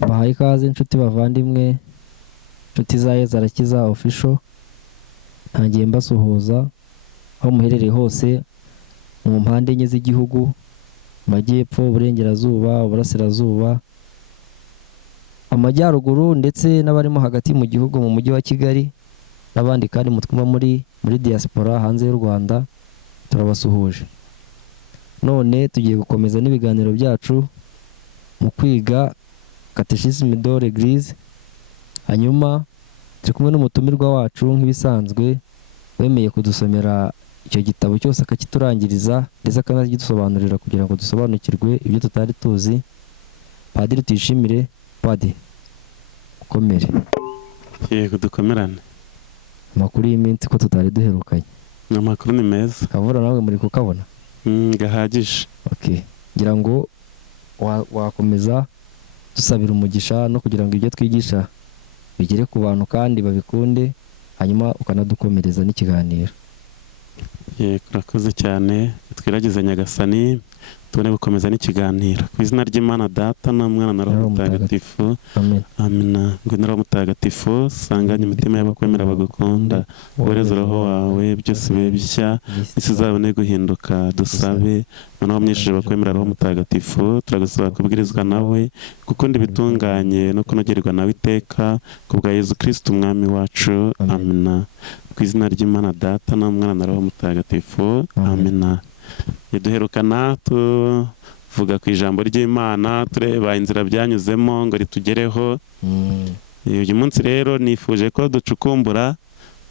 bahaye ikaze inshuti bavandimwe, inshuti za Yezu Arakiza official. Ntangiye mbasuhuza aho muherereye hose mu mpande enye z'igihugu, amajyepfo, uburengerazuba, uburasirazuba, amajyaruguru ndetse n'abarimo hagati mu gihugu mu mujyi wa Kigali, n'abandi kandi mutwumva muri diaspora hanze y'u Rwanda, turabasuhuje. None tugiye gukomeza n'ibiganiro byacu mu kwiga Catéchisme de l'Église. Hanyuma turi kumwe n'umutumirwa wacu nk'ibisanzwe, wemeye kudusomera icyo gitabo cyose akakiturangiriza ndetse akanagidusobanurira kugira ngo dusobanukirwe ibyo tutari tuzi. Padiri Tuyishimire, Padiri ukomere. Yego dukomerane. Amakuru y'iminsi ko tutari duherukanye. Amakuru ni meza. Kavura nawe muri kukabona? Gahagije. Okay. Ngira ngo wakomeza dusabira umugisha no kugira ngo ibyo twigisha bigere ku bantu kandi babikunde, hanyuma ukanadukomereza n'ikiganiro. Yego urakoze cyane. Twiragize Nyagasani tubone gukomeza n'ikiganiro. Ku izina ry'Imana Data na Mwana na Roho Mutagatifu. Amen. Amina. Ngwino Roho Mutagatifu, sanganya imitima y'abakwemera bagukunda, wohereze Roho wawe byose bibe bishya, isi izabone guhinduka. Dusabe noneho mwishije bakwemera Roho Mutagatifu, turagusaba kubwirizwa nawe, gukunda ibitunganye no kunogerwa nawe iteka, ku bwa Yezu Kristo umwami wacu. Amina. Ku izina ry'Imana Data na Mwana na Roho Mutagatifu. Amina. Duherukana tuvuga ku ijambo ry'Imana, tureba inzira byanyuzemo ngo ritugereho. Uyu munsi rero nifuje ko ducukumbura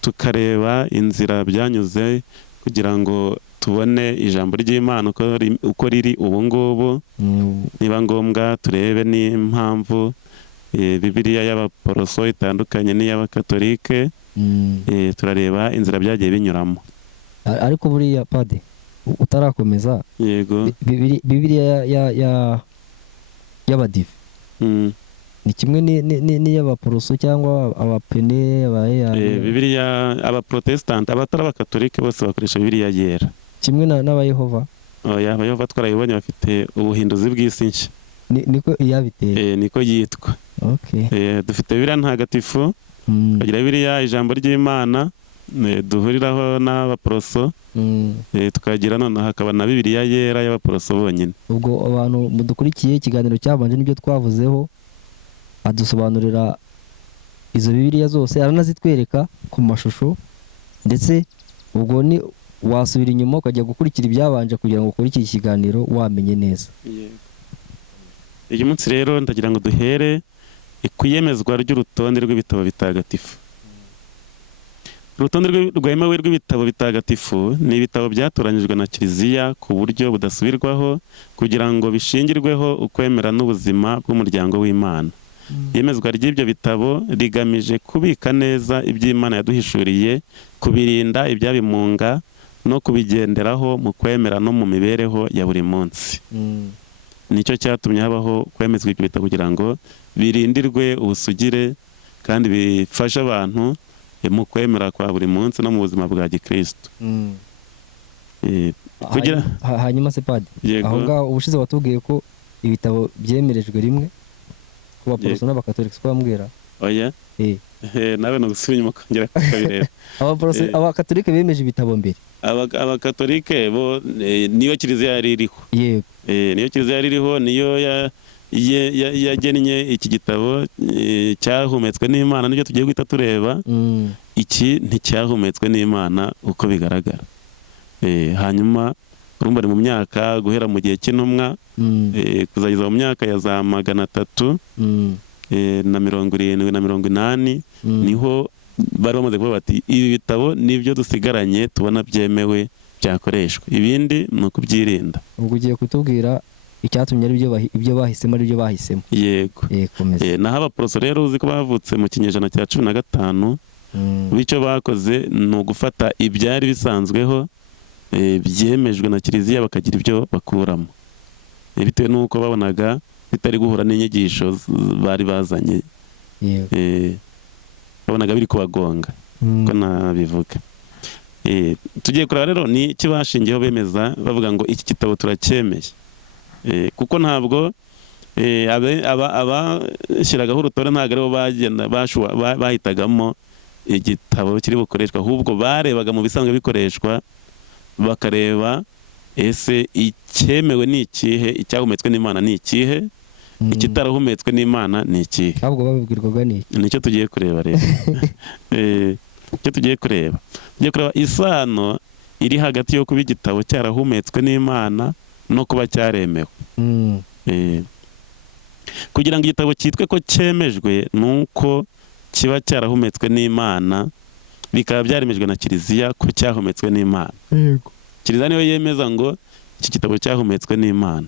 tukareba inzira byanyuze kugira ngo tubone ijambo ry'Imana uko riri ubu ngubu. Niba ngombwa turebe n'impamvu Bibiliya y'Abaporoso itandukanye n'iy'Abakatolike. Turareba inzira byagiye binyuramo. Ariko buriya Padiri utarakomeza, yego, Bibiliya y'Abadive ni kimwe n'iy'Abaporoso cyangwa Abapene, Bibiliya Abaprotestant, abatari Abakatolike bose bakoresha Bibiliya yera. Kimwe n'Abayehova? Oya, Abayehova twarayibonye bafite ubuhinduzi bw'isi nshya. Niko iyabiteye? Niko yitwa. Okay. Dufite Bibiliya ntagatifu, tukagira Bibiliya ijambo ry'Imana duhuriraho n'Abaporoso, tukagira none hakaba na Bibiliya yera y'Abaporoso bonyine. Ubwo abantu mudukurikiye ikiganiro cyabanje n'ibyo twavuzeho, adusobanurira izo Bibiliya zose, aranazitwereka ku mashusho, ndetse ubwo ni wasubira inyuma ukajya gukurikira ibyabanje kugira ngo ukore iki kiganiro wamenye neza. Uyu munsi rero ndagira ngo duhere ku iyemezwa ry'urutonde rw'ibitabo bitagatifu. Urutonde rwemewe rw'ibitabo bitagatifu ni ibitabo byatoranyijwe na Kiliziya ku buryo budasubirwaho kugira ngo bishingirweho ukwemera n'ubuzima bw'umuryango w'Imana. Iyemezwa ry'ibyo bitabo rigamije kubika neza iby'Imana yaduhishuriye, kubirinda ibyabimunga no kubigenderaho mu kwemera no mu mibereho ya buri munsi. Nicyo cyatumye habaho kwemezwa ibyo bitabo kugira ngo birindirwe ubusugire kandi bifashe abantu mu kwemera kwa buri munsi no mu buzima bwa Gikristo. Hanyuma se Padiri, aho ngaho ubushize watubwiye ko ibitabo byemerejwe rimwe ku Baporoso n'Abakatolika, siko bambwira? Oya. Nawe no gusubira inyuma kongera kubireba. Abakatolika bemeje ibitabo mbere. Abakatolike bo niyo Kiliziya yari iriho. Yego. Niyo Kiliziya yari iriho, niyo yagennye iki gitabo cyahumetswe n'Imana, nibyo tugiye guhita tureba. Iki nticyahumetswe n'Imana uko bigaragara. Hanyuma urumva ari mu myaka guhera mu gihe cy'intumwa kuzageza mu myaka ya za 300 na 70 na 80 niho bari bamaze kuvuga bati ibi bitabo nibyo dusigaranye tubona byemewe byakoreshwa, ibindi ni ukubyirinda. Ubwo ugiye kutubwira icyatumye ari ibyo bahisemo ari byo bahisemo. Yego. Naho Abaporoso rero uzi ko bavutse mu kinyejana cya 15, bityo bakoze ni ugufata ibyari bisanzweho byemejwe na Kiliziya bakagira ibyo bakuramo, bitewe n'uko babonaga bitari guhura n'inyigisho bari bazanye. Babonaga biri kubagonga ko nabivuga. Tugiye kureba rero ni ikibashingiyeho bemeza bavuga ngo iki gitabo turacyemeye, kuko ntabwo abashyiragaho urutonde ntabwo aribo bahitagamo igitabo kiri bukoreshwa, ahubwo barebaga mu bisanzwe bikoreshwa bakareba ese icyemewe ni ikihe, icyahumetswe n'Imana ni ikihe, ikitarahumetswe n'Imana ni ikihe. ahubwo babibwirwaga n'iki? Nicyo tugiye kureba rero. Icyo tugiye kureba isano iri hagati yo kuba igitabo cyarahumetswe n'Imana no kuba cyaremewe. Kugira ngo igitabo cyitwe ko cyemejwe nuko kiba cyarahumetswe n'Imana, bikaba byaremejwe na Kiliziya ko cyahumetswe n'Imana. Kiliziya niyo yemeza ngo iki gitabo cyahumetswe n'Imana.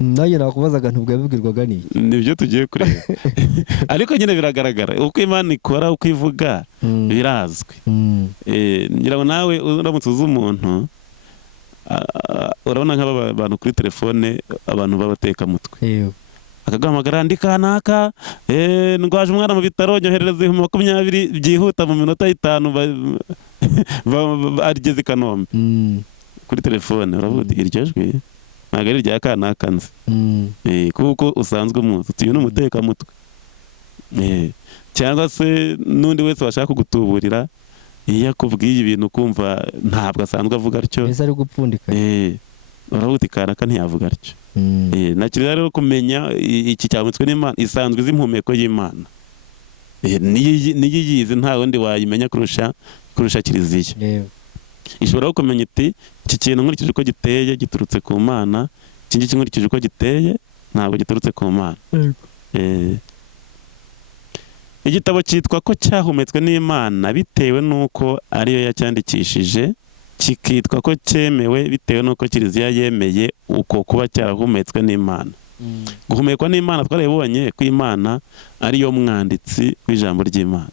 Nanjye nakubazaga ntubwo yabibwirwaga n'iki? Nibyo tugiye kureba. Ariko nyine biragaragara uko Imana ikora, uko ivuga birazwi. Ngira ngo nawe uramutse uzi umuntu, urabona nk'aba bantu kuri telefone, abantu b'abatekamutwe, akaguhamagara ndi kanaka, ndwaje umwana mu bitaro, nyoherereza 20 byihuta mu minota 5 ageze i Kanombe. Kuri telefone uravuga iryo jwi ntabwo ari irya kanaka nzi, kuko usanzwe umuzi, uyu ni umutekamutwe. Cyangwa se n'undi wese washaka kugutuburira, iyo akubwiye ibintu ukumva ntabwo asanzwe avuga atyo, ese ari gupfundika, uravuga kanaka ntiyavuga atyo. Na Kiliziya rero kumenya iki cyahumetswe n'Imana, isanzwe izi impumeko y'Imana, niyo yizi nta wundi wayimenya kurusha Kiliziya. Ishobora kumenya iti iki kintu nkurikije uko giteye giturutse ku Mana, iki ngiki nkurikije uko giteye ntabwo giturutse ku Mana. Igitabo cyitwa ko cyahumetswe n'Imana bitewe n'uko ariyo yacyandikishije, kikitwa ko cyemewe bitewe n'uko Kiliziya yemeye uko kuba cyarahumetswe n'Imana. Guhumekwa n'Imana twarabibonye ko Imana ariyo mwanditsi w'ijambo ry'Imana.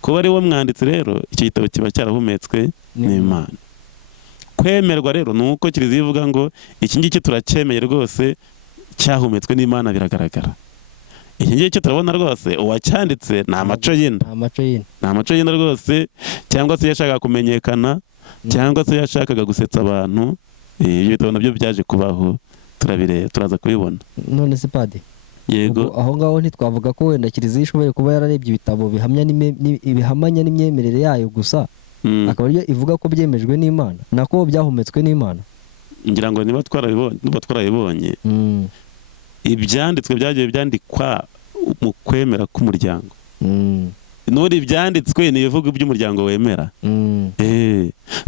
Kuba ari wo mwanditsi rero, icyo gitabo kiba cyarahumetswe n'Imana. Kwemerwa rero ni uko Kiliziya ivuga ngo iki ngiki turacyemeye rwose, cyahumetswe n'Imana, biragaragara. Iki ngiki turabona rwose uwacyanditse ni amaco y'inda, ni amaco y'inda rwose, cyangwa se yashakaga kumenyekana, cyangwa se yashakaga gusetsa abantu. Ibyo bitabo nabyo byaje kubaho, turabireba, turaza kubibona. None se Padiri, yego, aho ngaho ntitwavuga ko wenda Kiliziya ishoboye kuba yararebye ibitabo bihamanya n'imyemerere yayo gusa, akaba ariyo ivuga ko byemejwe n'Imana, nako byahumetswe n'Imana? Ngira ngo niba twarabibonye, ibyanditswe byagiye byandikwa mu kwemera k'umuryango. Nuri ibyanditswe ni ibivuga iby'umuryango wemera,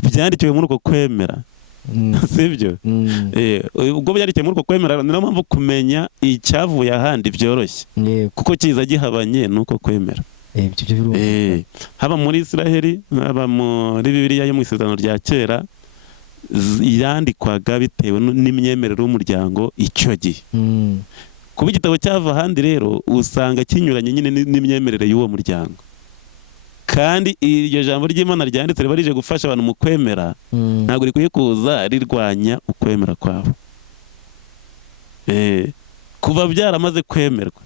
byandikiwe muri uko kwemera, sibyo? Ubwo byarikiye muri uko kwemera, niyo mpamvu kumenya icyavuye ahandi byoroshye, kuko kiza gihabanye n'uko kwemera. Haba muri Isiraheli, haba muri Bibiliya yo mu Isezerano rya Kera, yandikwaga bitewe n'imyemerere y'umuryango icyo gihe. Kuba igitabo cyava ahandi rero, usanga kinyuranye nyine n'imyemerere y'uwo muryango, kandi iryo jambo ry'Imana ryanditse riba rije gufasha abantu mu kwemera, ntabwo rikwiye kuza rirwanya ukwemera kwabo. Kuva byaramaze kwemerwa,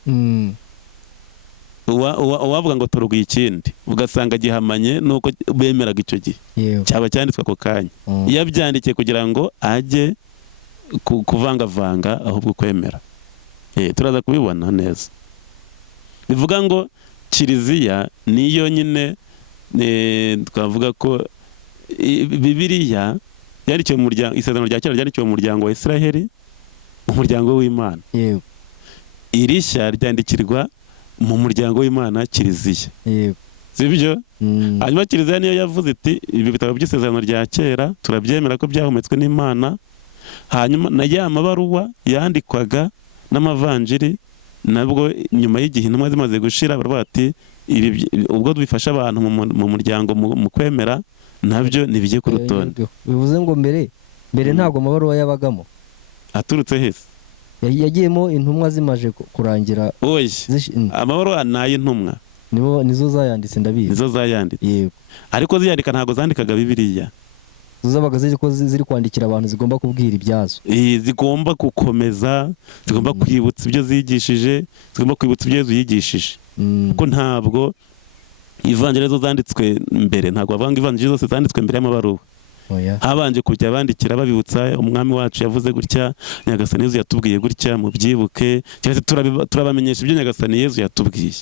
uwavuga ngo turuguye ikindi, ugasanga gihamanye nuko bemeraga icyo gihe, cyaba cyanditswe ako kanya. Iyo abyandikiye kugira ngo ajye kuvangavanga ahubwo kwemera. Turaza kubibona neza. Bivuga ngo Kiliziya niyo nyine, twavuga ko Bibiliya yandikiwe mu muryango, Isezerano rya Kera ryandikiwe mu muryango wa Isiraheli, mu muryango w'Imana. Irishya ryandikirwa mu muryango w'Imana, Kiliziya. Sibyo? Hanyuma Kiliziya niyo yavuze iti ibi bitabo by'Isezerano rya Kera turabyemera ko byahumetswe n'Imana. Hanyuma na ya mabaruwa yandikwaga n'amavanjiri, nabwo nyuma y'igihe intumwa zimaze gushira, baravuga ati ubwo bifasha abantu mu muryango mu kwemera, nabyo nibijye ku rutonde. Bivuze ngo mbere ntabwo amabaruwa yabagamo. Aturutse hese? Yagiyemo intumwa zimaje kurangira. Oye, amabaruwa ni ay'intumwa, nizo zayanditse, ndabizi. Nizo zayanditse. Yego. Ariko ziyandika ntabwo zandikaga Bibiliya. Zabaga ziri kwandikira abantu, zigomba kubwira ibyazo. Zigomba gukomeza, zigomba kwibutsa ibyo zigishije, zigomba kwibutsa ibyo Yezu yigishije. Kuko ntabwo ivanjiri zo zanditswe mbere, ntabwo bavuga ngo ivanjiri zose zanditswe mbere y'amabaruwa. habanje kujya bandikira babibutsa umwami wacu yavuze gutya, Nyagasani Yezu yatubwiye gutya mubyibuke, cyangwa se turabamenyesha ibyo Nyagasani Yezu yatubwiye.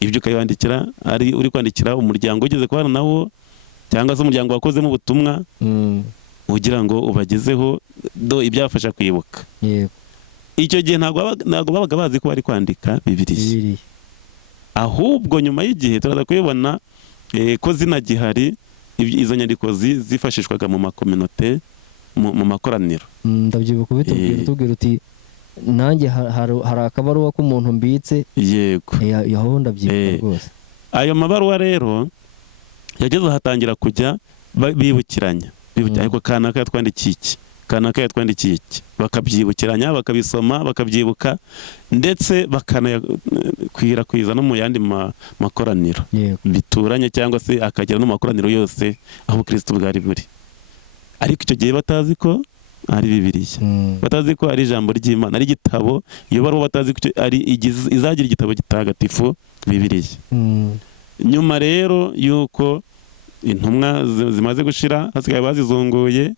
Ibyo ukabibandikira, ari uri kwandikira umuryango ugeze kubana nawo cyangwa se umuryango wakozemo ubutumwa ugira ngo ubagezeho ibyabafasha kwibuka. Icyo gihe ntabwo babaga bazi ko bari kwandika Bibiliya, ahubwo nyuma y'igihe turaza kubibona ko zinagihari izo nyandiko zifashishwaga mu makominote, mu makoraniro. Ndabyibuka ubitubwira uti nanjye hari akabaruwa k'umuntu mbitse. Yego, yaho ndabyibuka rwose. Ayo mabaruwa rero yageze hatangira kujya bibukiranya, ariko kanaka yatwandikiye iki, kanaka yatwandikiye iki, bakabyibukiranya, bakabisoma, bakabyibuka, ndetse bakanakwirakwiza no mu yandi makoraniro bituranye, cyangwa se akagera no mu makoraniro yose aho Kristo bwari buri. Ariko icyo gihe batazi ko ari Bibiliya, batazi ko ari ijambo ry'Imana, ari igitabo. Iyo baruwa batazi ko ari izagira igitabo gitagatifu Bibiliya. Nyuma rero yuko intumwa zimaze gushira, hasigaye bazizunguye,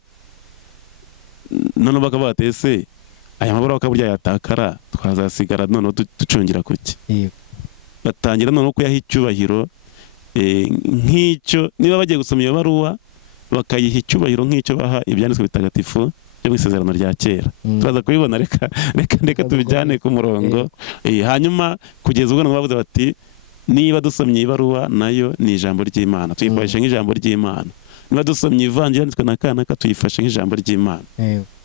none bakavuga ati ese aya mabaruwa ko burya yatakara, twazasigara none ducungira kuki? Batangira none kuyaha icyubahiro nk'icyo, niba bagiye gusoma iyo baruwa bakayiha icyubahiro nk'icyo baha ibyanditswe bitagatifu byo mu Isezerano rya Kera. Turaza kubibona, reka tubijyane ku murongo. Hanyuma kugeza ubwo bavuze bati niba dusomye ibaruwa nayo ni ijambo ry'Imana, tuyifashe nk'ijambo ry'Imana. Niba dusomye ivanjiri yanditswe na kanaka, tuyifashe nk'ijambo ry'Imana.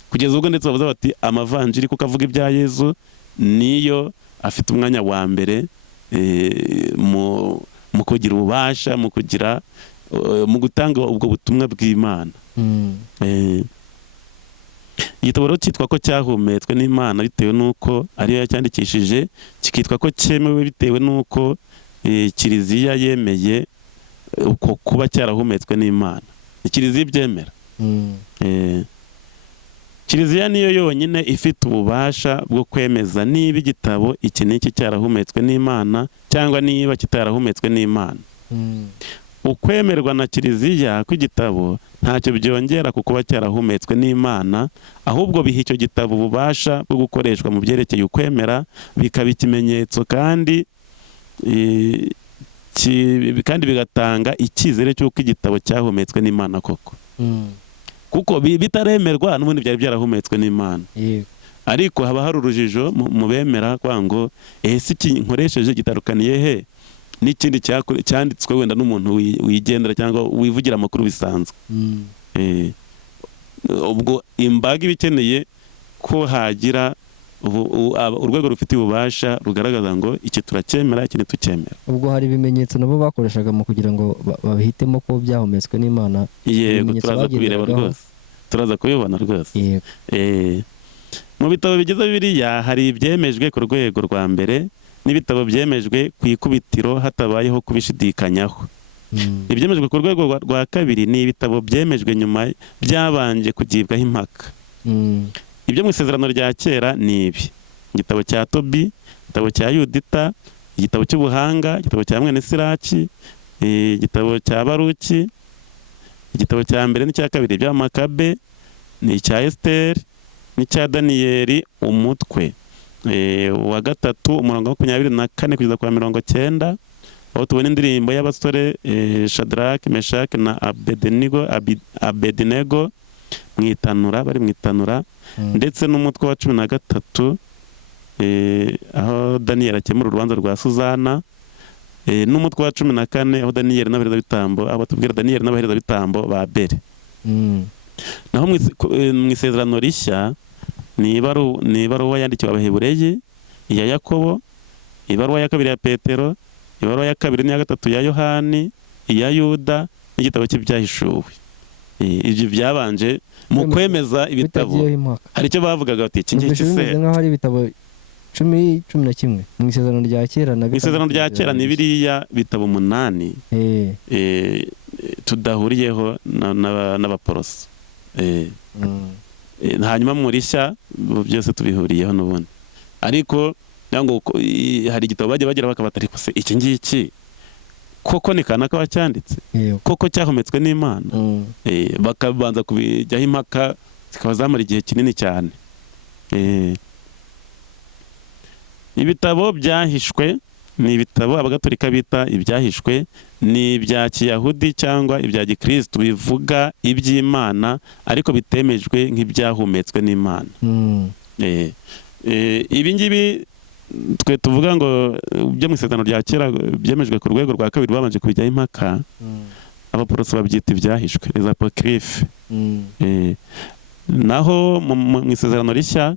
Kugeza ubwo ndetse bavuze bati amavanjiri kuko avuga ibya Yezu niyo afite umwanya wa mbere mu kugira ububasha, mu gutanga ubwo butumwa bw'Imana. Igitabo rero cyitwa ko cyahumetswe n'Imana bitewe n'uko ariyo yacyandikishije, kikitwa ko cyemewe bitewe n'uko Kiliziya yemeye uko kuba cyarahumetswe n'Imana. Kiliziya ibyemera. Kiliziya niyo yonyine ifite ububasha bwo kwemeza niba igitabo iki n'iki cyarahumetswe n'Imana cyangwa niba kitarahumetswe n'Imana. Ukwemerwa na Kiliziya kw'igitabo ntacyo byongera ku kuba cyarahumetswe n'Imana, ahubwo biha icyo gitabo ububasha bwo gukoreshwa mu byerekeye ukwemera, bikaba ikimenyetso kandi bigatanga icyizere cy'uko igitabo cyahumetswe n'Imana koko. Kuko bitaremerwa n'ubundi byari byarahumetswe n'Imana. Ariko haba hari urujijo mu bemera kwa ngo ese iki nkoresheje gitandukaniye he n'ikindi cyanditswe wenda n'umuntu wigendera cyangwa wivugira amakuru bisanzwe. Ubwo imbaga ibikeneye ko hagira urwego rufite ububasha rugaragaza ngo iki turacyemera, iki ntitucyemera. Ubwo hari ibimenyetso nabo bakoreshaga mu kugira ngo babihitemo ko byahumetswe n'Imana. Yego, turaza kubireba rwose, turaza kubibona rwose. Mu bitabo bigize Bibiliya hari ibyemejwe ku rwego rwa mbere n'ibitabo byemejwe ku ikubitiro hatabayeho kubishidikanyaho. Ibyemejwe ku rwego rwa kabiri ni ibitabo byemejwe nyuma byabanje kugibwaho impaka. Ibyo mu Isezerano rya Kera ni ibi: igitabo cya Tobi, igitabo cya Yudita, igitabo cy'ubuhanga, igitabo cya mwene Siraki, igitabo cya Baruki, igitabo cya mbere n'icya kabiri by'Amakabe, ni icya Esiteri n'icya Daniyeli umutwe wa gatatu umurongo wa 24 kugeza kwa 90, aho tubona indirimbo y'abasore Shadrach, Meshach na Abednego bari mu itanura, ndetse n'umutwe wa 13 aho Daniyeli akemura urubanza rwa Suzana, n'umutwe wa 14 aho Daniyeli n'abaherezabitambo, aho batubwira Daniyeli n'abaherezabitambo ba Abeli. Naho mu Isezerano rishya ni ibaruwa yandikiwe Abahebureyi, iya Yakobo, ibaruwa ya kabiri ya Petero, ibaruwa ya kabiri n'iya gatatu ya Yohani, iya Yuda n'igitabo cy'ibyahishuwe. Ibyo byabanje mu kwemeza ibitabo. Hari icyo bavugaga bati iki ngiki se nkaho hari ibitabo 11 mu Isezerano rya Kera. Mu Isezerano rya Kera ni biriya bitabo 8 tudahuriyeho n'abaporoso. Hanyuma mu rishya byose tubihuriyeho n'ubundi. Ariko ngo hari igitabo bagiye bagira bakabata, ariko se iki ngiki koko ni kanaka wacyanditse, koko cyahumetswe n'Imana. Bakabanza kubijyaho impaka zikaba zamara igihe kinini cyane. Ibitabo byahishwe ni ibitabo abagatolika bita ibyahishwe, ni ibya Kiyahudi cyangwa ibya Gikristo bivuga iby'Imana ariko bitemejwe nk'ibyahumetswe n'Imana. Ibi ngibi twe tuvuga ngo byo mu isezerano rya kera byemejwe ku rwego rwa kabiri babanje kubijyaho impaka, abaporoso babyita ibyahishwe, les apocryphes. Naho mu isezerano rishya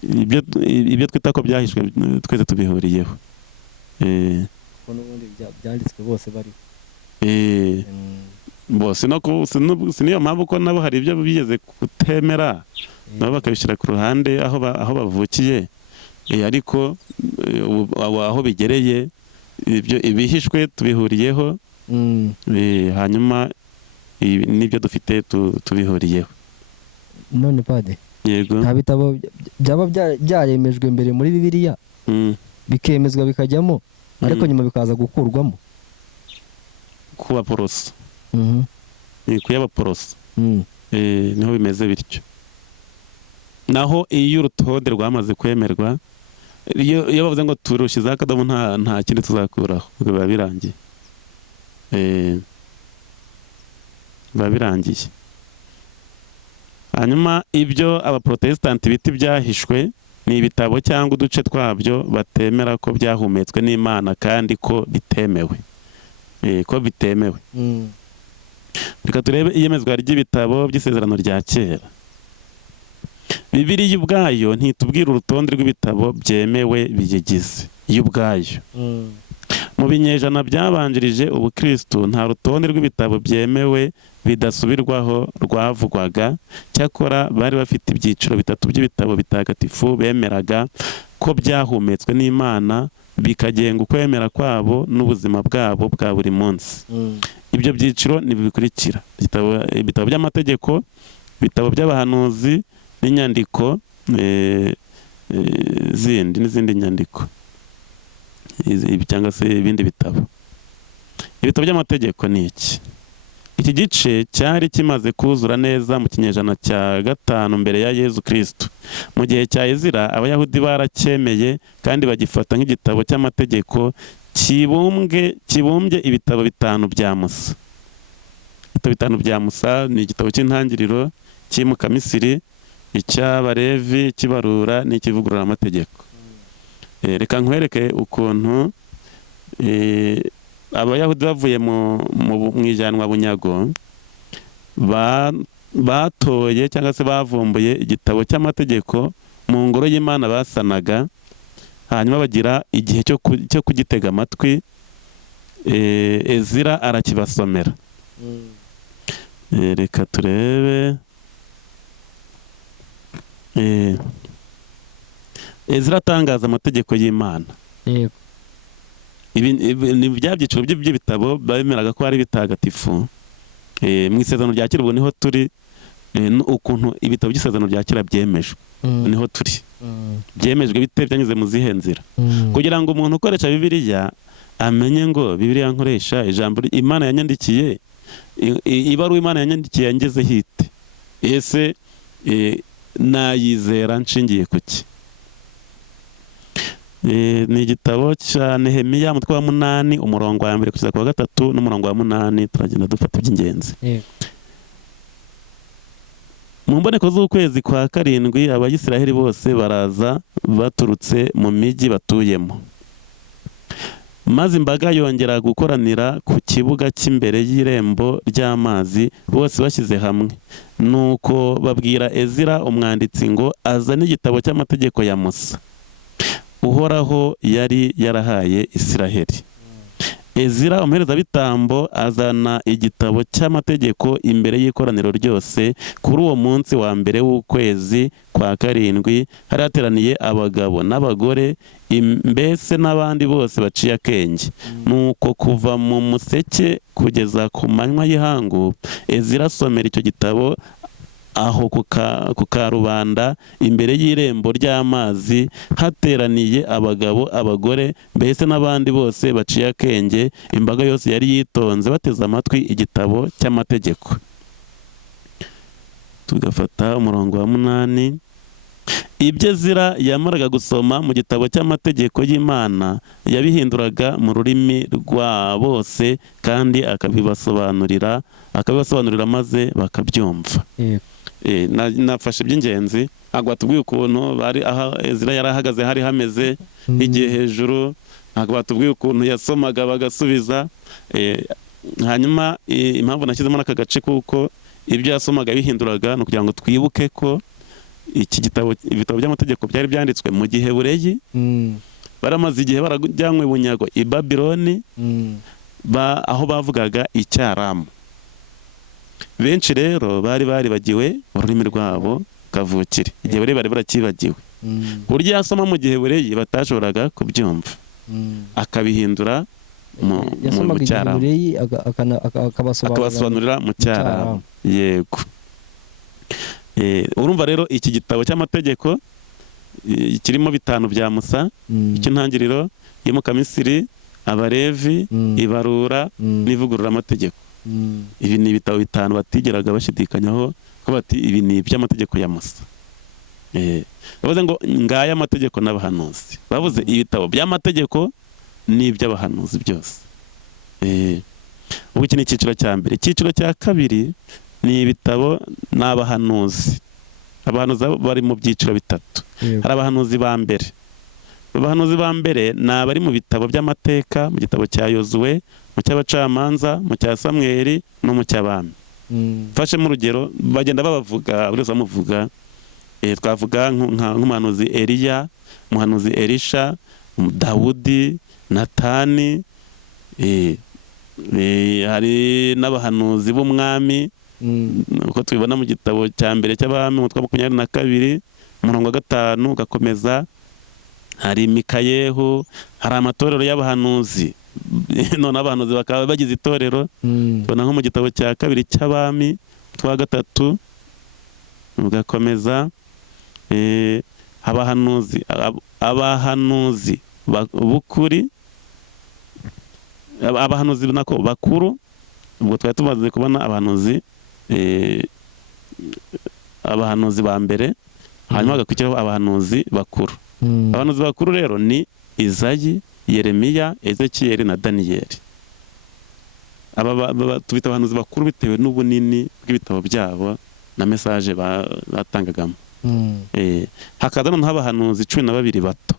ibyo twita ko byahishwe twese tubihuriyeho. Byanditswe bose bari bose si niyo mpamvu ko nabo hari ibyo bigeze kutemera nabo bakabishyira ku ruhande aho bavukiye, ariko aho bigereye ibyo ibihishwe tubihuriyeho. Hanyuma n'ibyo dufite tubihuriyeho. None Pade, yego, nta bitabo byaba byaremejwe mbere muri Bibiliya bikemezwa bikajyamo ariko nyuma bikaza gukurwamo ku baporoso? Ku y'abaporoso niho bimeze bityo. Naho iyo urutonde rwamaze kwemerwa, iyo bavuze ngo turushyizeho akadomo nta kindi tuzakuraho, biba birangiye. Biba birangiye. Hanyuma ibyo abaprotesitanti bita ibyahishwe ni ibitabo cyangwa uduce twabyo batemera ko byahumetswe n'Imana kandi ko bitemewe. Ko bitemewe. Reka turebe iyemezwa ry'ibitabo by'isezerano rya kera. Bibiliya ubwayo ntitubwira urutonde rw'ibitabo byemewe biyigize yo ubwayo. Mu binyejana byabanjirije ubukristo nta rutonde rw'ibitabo byemewe bidasubirwaho rwavugwaga, cyakora bari bafite ibyiciro bitatu by'ibitabo bitagatifu bemeraga ko byahumetswe n'Imana bikagenga ukwemera kwabo n'ubuzima bwabo bwa buri munsi. Ibyo byiciro ni bikurikira: ibitabo by'amategeko, ibitabo by'abahanuzi n'inyandiko n'izindi nyandiko cyangwa se ibindi bitabo. Ibitabo by'amategeko ni iki? Iki gice cyari kimaze kuzura neza mu kinyejana cya 5 mbere ya Yezu Kristo. Mu gihe cya Ezira Abayahudi baracyemeye kandi bagifata nk'igitabo cy'amategeko kibumbye ibitabo 5 bya Musa. Ibitabo 5 bya Musa ni igitabo cy'intangiriro, cy'imuka Misiri, icy'Abalevi, icy'ibarura n'ikivugurura amategeko. Reka nkwereke ukuntu Abayahudi bavuye mu ijyanwa bunyago batoye cyangwa se bavumbuye igitabo cy'amategeko mu ngoro y'Imana basanaga, hanyuma bagira igihe cyo kugitega amatwi. Ezira arakibasomera. Reka turebe. Ezira atangaza amategeko y'Imana. Ibi ni bya byiciro by'ibitabo bemeraga ko ari bitagatifu. Mu isezerano rya kera ubwo niho turi, ukuntu ibitabo by'isezerano rya kera byemejwe niho turi. Byemejwe bite? Byanyuze mu zihe nzira? Kugira ngo umuntu ukoresha Bibiliya amenye ngo Bibiliya nkoresha ijambo Imana yanyandikiye, ibaruwa Imana yanyandikiye yangeze hite, ese nayizera nshingiye kuki? Ni igitabo cya Nehemiya umutwe wa 8 umurongo wa 1 kugeza ku wa 3 n'umurongo wa 8. Turagenda dufata iby'ingenzi. Mu mboneko z'ukwezi kwa 7 Abayisiraheli bose baraza baturutse mu migi batuyemo, maze imbaga yongera gukoranira ku kibuga cy'imbere y'irembo ry'amazi, bose bashyize hamwe. Nuko babwira Ezira umwanditsi ngo azane igitabo cy'amategeko ya Musa Uhoraho yari yarahaye Isiraheli. Ezira umuherezabitambo azana igitabo cy'amategeko imbere y'ikoraniro ryose. Kuri uwo munsi wa mbere w'ukwezi kwa 7 hari hateraniye abagabo n'abagore, mbese n'abandi bose baciye akenge. Nuko kuva mu museke kugeza ku manywa y'ihangu Ezira asomera icyo gitabo aho ku karubanda imbere y'irembo ry'amazi hateraniye abagabo abagore mbese n'abandi bose baciye akenge. Imbaga yose yari yitonze bateze amatwi igitabo cy'amategeko. Tugafata umurongo wa 8. Ibyo Ezira yamaraga gusoma mu gitabo cy'amategeko y'Imana yabihinduraga mu rurimi rwa bose kandi akabibasobanurira maze bakabyumva. Nafashe iby'ingenzi. Ntabwo batubwiye ukuntu bari aha Ezira yari ahagaze hari hameze igihe hejuru. Ntabwo batubwiye ukuntu yasomaga bagasubiza. Hanyuma impamvu nashyizemo n'aka gace kuko ibyo yasomaga bihinduraga ni ukugira ngo twibuke ko ibitabo by'amategeko byari byanditswe mu Gihebureyi. Baramaze igihe barajyanywe bunyago i Babiloni, aho bavugaga Icyaramu. Benshi rero bari baribagiwe ururimi rwabo kavukire. Igihebureyi bari barakibagiwe. Burya yasoma mu Gihebureyi batashoboraga kubyumva, akabihindura mu Cyaramu, akabasobanurira mu Cyaramu. Yego. Urumva rero iki gitabo cy'amategeko kirimo 5 bya Musa, icy'intangiriro, Iy'Umukamisiri, Abalevi, Ibarura n'Ivugurura amategeko. Ibi ni ibitabo 5 batigeraga bashidikanyaho ko bati ibi ni iby'amategeko ya Musa. Bavuze ngo ngaya amategeko n'abahanuzi. Bavuze ibitabo by'amategeko n'iby'abahanuzi byose. Ubu iki ni icyiciro cya mbere. Icyiciro cya kabiri ni ibitabo n'abahanuzi. Abahanuzi bari mu byiciro 3. Hari abahanuzi ba mbere. Abahanuzi ba mbere ni abari mu bitabo by'amateka, mu gitabo cya Yozuwe, mu cy'abacamanza, mu cya Samweli no mu cy'abami. Mfashe mu rugero bagenda babavuga, buri wese bamuvuga. Twavuga nk'umuhanuzi Eliya, umuhanuzi Elisha, Dawudi, Natani. Hari n'abahanuzi b'umwami uko tubibona mu gitabo cya mbere cy'abami umutwe wa 22 umurongo wa 5 ugakomeza. Hari Mikayehu, hari amatorero y'abahanuzi. None abahanuzi bakaba bagize itorero. Tubona nko mu gitabo cya 2 cy'abami umutwe wa 3 ugakomeza. Abahanuzi bukuri, abahanuzi nako bakuru. Ubwo twari tumaze kubona abahanuzi ba mbere, hanyuma hagakurikiraho abahanuzi bakuru. Abahanuzi bakuru rero ni Izayi, Yeremiya, Ezekiyeli na Daniyeli. Tubita abahanuzi bakuru bitewe n'ubunini bw'ibitabo byabo na message batangagamo. Hakaza noneho abahanuzi 12 bato.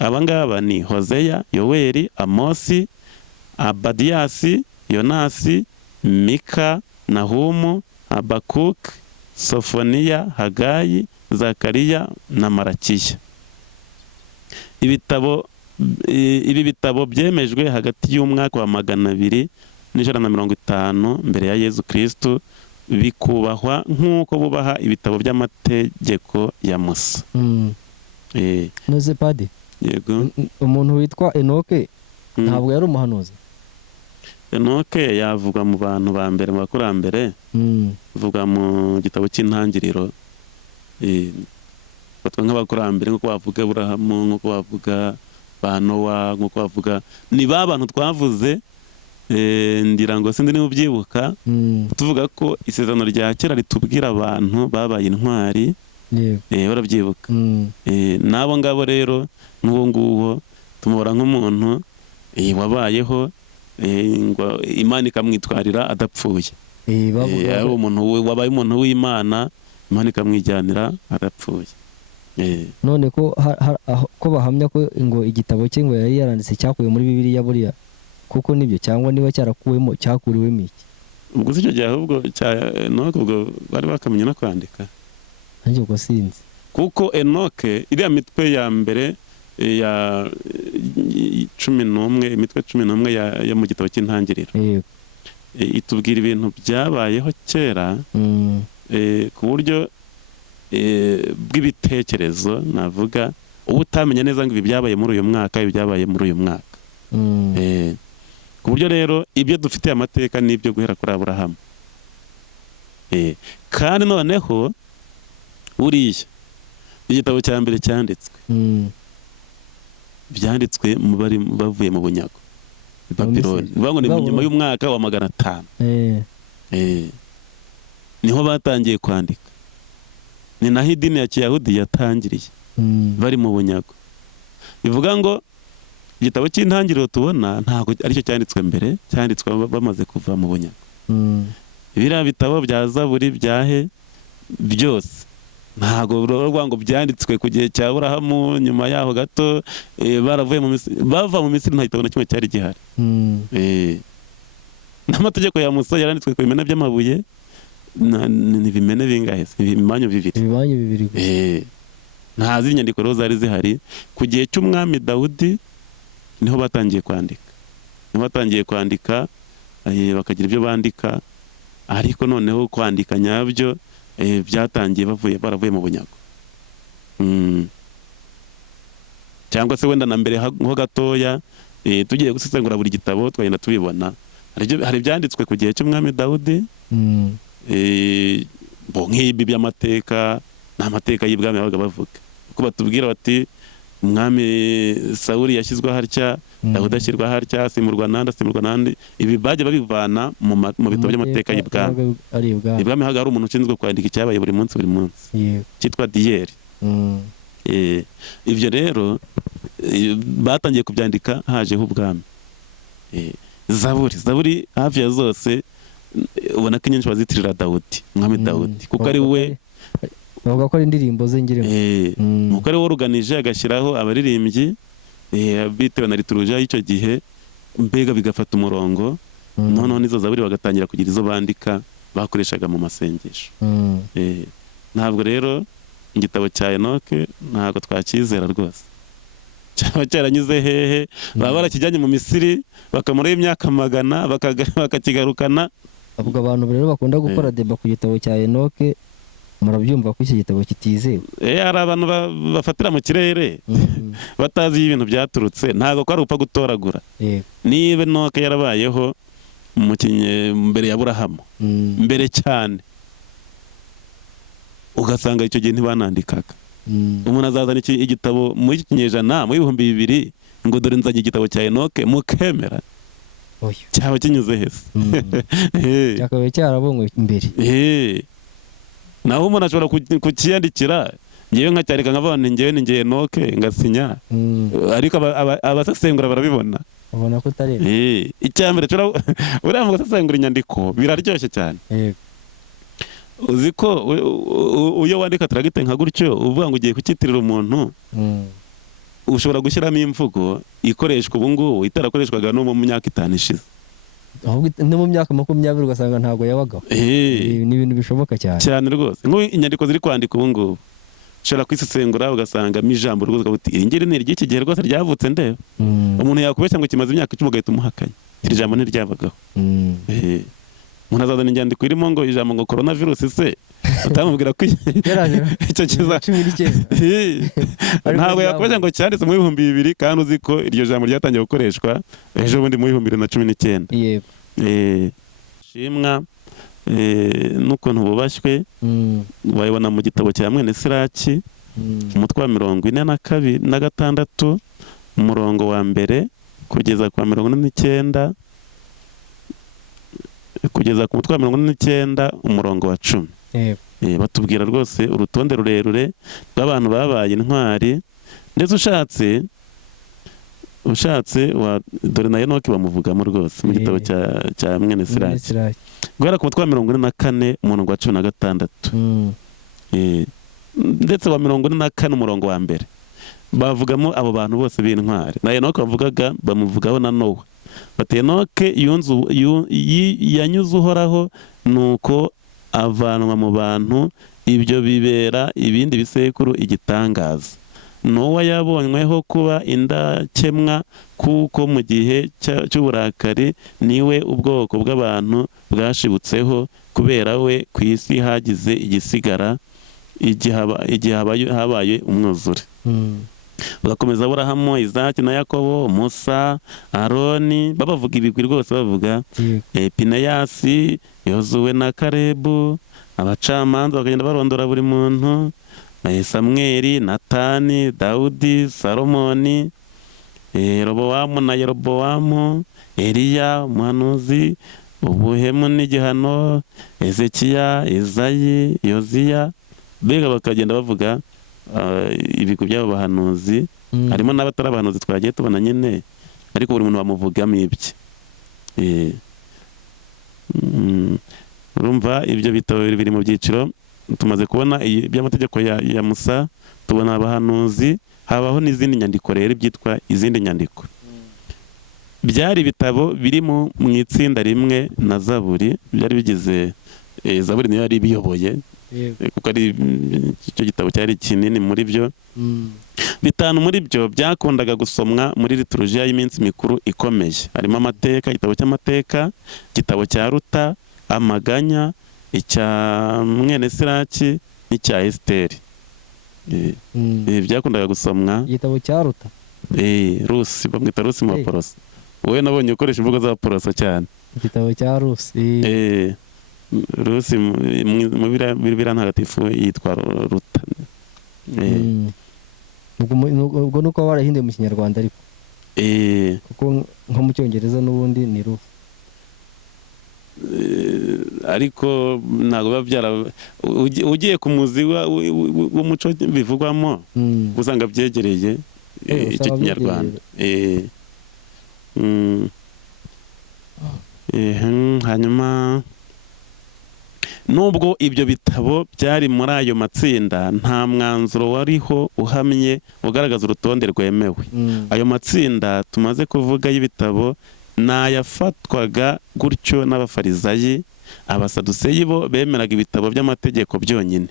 Aba ngaba ni Hoseya, Yoweli, Amosi, Abadiyasi, Yonasi, Mika, Nahumu, Habakuki, Sofoniya, Hagayi, Zakariya na Marakiya. Ibi bitabo byemejwe hagati y'umwaka wa 250 mbere ya Yezu Kristo, bikubahwa nk'uko bubaha ibitabo by'amategeko ya Musa. Noze padi. Yego. Umuntu witwa Enoke ntabwo yari umuhanuzi. Enoke yavugwa mu bantu ba mbere mu bakurambere. Vuga mu gitabo cy'intangiriro. Batwa nk'abakurambere nk'uko bavuga Aburahamu, nk'uko bavuga ba Nowa, nk'uko bavuga ni ba bantu twavuze. Ndira ngo sindi ni mubyibuka tuvuga ko isezerano rya kera ritubwira abantu babaye intwari. Barabyibuka. Nabo ngabo rero n'uwo nguwo tumubora nk'umuntu wabayeho ngo Imana ikamwitwarira adapfuye. Umuntu wabaye umuntu w'Imana, Imana ikamwijyanira adapfuye. None ko bahamya ko ngo igitabo cye ngo yari yaranditse cyakuye muri Bibiliya buriya kuko nibyo cyangwa niba cyarakuwemo cyakuriwemo iki? Ubwo icyo gihe ahubwo Enoke ubwo bari bakamenya no kwandika. Nanjye ubwo sinzi. Kuko Enoke iriya mitwe ya mbere ya 11, imitwe 11 yo mu gitabo cy'intangiriro. Itubwira ibintu byabayeho kera ku buryo bw'ibitekerezo navuga ubu utamenya neza ngo ibi byabaye muri uyu mwaka, ibi byabaye muri uyu mwaka. Ku buryo rero ibyo dufitiye amateka n'ibyo guhera kuri Aburahamu. kandi noneho buriya igitabo cya mbere cyanditswe byanditswe mu bari bavuye mu bunyago i Babuloni, bivuga ngo ni nyuma y'umwaka wa 500 niho batangiye kwandika. Ni naho idini ya Kiyahudi yatangiriye bari mu bunyago. Bivuga ngo igitabo cy'intangiriro tubona ntabwo aricyo cyanditswe mbere, cyanditswe bamaze kuva mu bunyago. Biriya bitabo bya Zaburi byahe byose ntabwo ngo byanditswe ku gihe cya Aburahamu, nyuma yaho gato baravuye mu Misiri, bava mu Misiri nta gitabo na kimwe cyari gihari. N'amategeko ya Musa yaranditswe ku bimene by'amabuye, ni bimene bingahe? Ibimanyu bibiri. Nta zindi nyandiko rero zari zihari. Ku gihe cy'umwami Dawudi niho batangiye kwandika, bakagira ibyo bandika, ariko noneho kwandika nyabyo byatangiye baravuye mu bunyago. Cyangwa se wenda na mbere ho gatoya, tugiye gusesengura buri gitabo twagenda tubibona. Hari byanditswe ku gihe cy'umwami Dawudi, nk'ibi by'amateka, n'amateka y'ibwami babaga bavuga, kuko batubwira bati umwami Sawuli yashyizwe harya, Dawudi ashyirwa harya, asimurwa nandi. Ibi bajya babivana mu bitabo by'amateka y'ibwami. Ibwami haga hari umuntu ushinzwe kwandika icyabaye buri munsi cyitwa diyeri. Ibyo rero batangiye kubyandika hajeho ubwami. Zaburi hafi ya zose ubona ko inyinshi bazitirira Dawudi, umwami Dawudi, kuko ari we bavuga ko ari indirimbo ze ngirimo. Nuko ari we waruganije agashyiraho abaririmbyi bitewe na liturujia y'icyo gihe, mbega bigafata umurongo. Noneho nizo Zaburi bagatangira kugira izo bandika bakoreshaga mu masengesho. Ntabwo rero igitabo cya Enoke ntabwo twakizera rwose. Cyaba cyaranyuze hehe? Baba barakijyanye mu Misiri bakamuraho imyaka 100 bakakigarukana. Avuga abantu rero bakunda gukora deba ku gitabo cya Enoke, murabyumva ko iki gitabo kitizewe. Hari abantu bafatira mu kirere batazi ibintu byaturutse, ntabwo ko ari upfa gutoragura. Niba Enoke yarabayeho mbere ya Aburahamu, mbere cyane, ugasanga icyo gihe ntibanandikaga. Umuntu azazana igitabo muri iki kinyejana mu 2000 ngo dore nzanye igitabo cya Enoke, mukemera? Cyaba kinyuze hese. Cyakabaye cyarabonywe imbere. Naho umuntu ashobora kukiyandikira, ngewe nkacyareka nkavuga nti ngewe ni Enoke ngasinya, ariko abasesengura barabibona. Ubona ko utari. Icyambere uriya mu gusesengura inyandiko biraryoshye cyane. Uzi ko uyo wandika tragite nka gutyo uvuga ngo ugiye kukitirira umuntu, ushobora gushyiramo imvugo ikoreshwa ubu ngubu itarakoreshwaga no mu myaka 5 ishize. Ahubwo no mu myaka 20 ugasanga ntabwo yabagaho. Ni ibintu bishoboka cyane rwose. Inyandiko ziri kwandika ubu ngubu ushobora kwisesengura ugasanga ijambo rwose uti iri ngiri ni iry'iki gihe rwose ryavutse ndeba. Umuntu yakubeshya ngo kimaze imyaka 10 ugahita umuhakanya. Iri jambo ntiryabagaho. Umuntu azazana inyandiko irimo ngo ijambo ngo coronavirus se utamubwira ko icyo kiza 19. Ntabwo yakubeshya ngo cyanditse mu 2000 kandi uzi ko iryo jambo ryatangiye gukoreshwa ejo bundi mu 2019. Shimwa n'ukuntu bubashywe wayibona mu gitabo cya mwene Siraki, umutwe wa 46 umurongo wa mbere kugeza kwa 49, kugeza ku mutwe wa 49 umurongo wa 10. Batubwira rwose urutonde rurerure rw'abantu babaye intwari, ndetse ushatse dore na Enoke bamuvugamo rwose mu gitabo cya mwene Siraki, guhera ku mutwe wa 44 umurongo wa 16, ndetse wa 44 umurongo wa mbere bavugamo abo bantu bose b'intwari. Na Enoke bamuvugaho na Nowa. Bati Enoke yanyuze Uhoraho, nuko avanwa mu bantu, ibyo bibera ibindi bisekuru igitangaza. Nowa yabonyweho kuba indakemwa, kuko mu gihe cy'uburakari niwe ubwoko bw'abantu bwashibutseho, kubera we ku isi hagize igisigara igihe habaye umwuzure. Bagakomeza Aburahamu, Izaki na Yakobo, Musa, Aroni, babavuga ibigwi rwose, bavuga Pineyasi, Yozuwe na Karebu, abacamanza bakagenda barondora buri muntu, Samweli, Natani, Dawudi, Salomoni, Robowamu na Yerobowamu, Eliya umuhanuzi, ubuhemu n'igihano, Ezekiya, Izayi, Yoziya, mbega bakagenda bavuga ibigwi by'abo bahanuzi. Harimo n'abatari abahanuzi twagiye tubona nyine, ariko buri muntu bamuvugamo ibye. Urumva ibyo bitabo biri mu byiciro. Tumaze kubona iby'amategeko ya Musa, tubona abahanuzi, habaho n'izindi nyandiko rero byitwa izindi nyandiko. Byari ibitabo biri mu itsinda rimwe na Zaburi, byari bigize Zaburi niyo yari biyoboye, kuko ari icyo gitabo cyari kinini muri byo. Bitanu muri byo byakundaga gusomwa muri liturujia y'iminsi mikuru ikomeye. Harimo amateka, igitabo cy'amateka, igitabo cya Ruta, amaganya, icya mwene Siraki n'icya Esiteri. Byakundaga gusomwa. Igitabo cya Ruta, Rusi, bamwita Rusi mu Baporoso. Wowe nabonye ukoresha imvugo z'Abaporoso cyane. Igitabo cya Rusi. Rusi mu Bibiliya ntagatifu yitwa Ruta. Ubwo nuko warahinduye mu Kinyarwanda ariko. Kuko nko mu Cyongereza n'ubundi ni Rusi. Ariko ntabwo biba byara, ugiye ku muzi w'umuco bivugwamo, usanga byegereye icyo Kinyarwanda. Hanyuma nubwo ibyo bitabo byari muri ayo matsinda, nta mwanzuro wariho uhamye ugaragaza urutonde rwemewe. Ayo matsinda tumaze kuvuga y'ibitabo nayafatwaga gutyo n'abafarizayi. Abasaduseyi bo bemeraga ibitabo by'amategeko byonyine.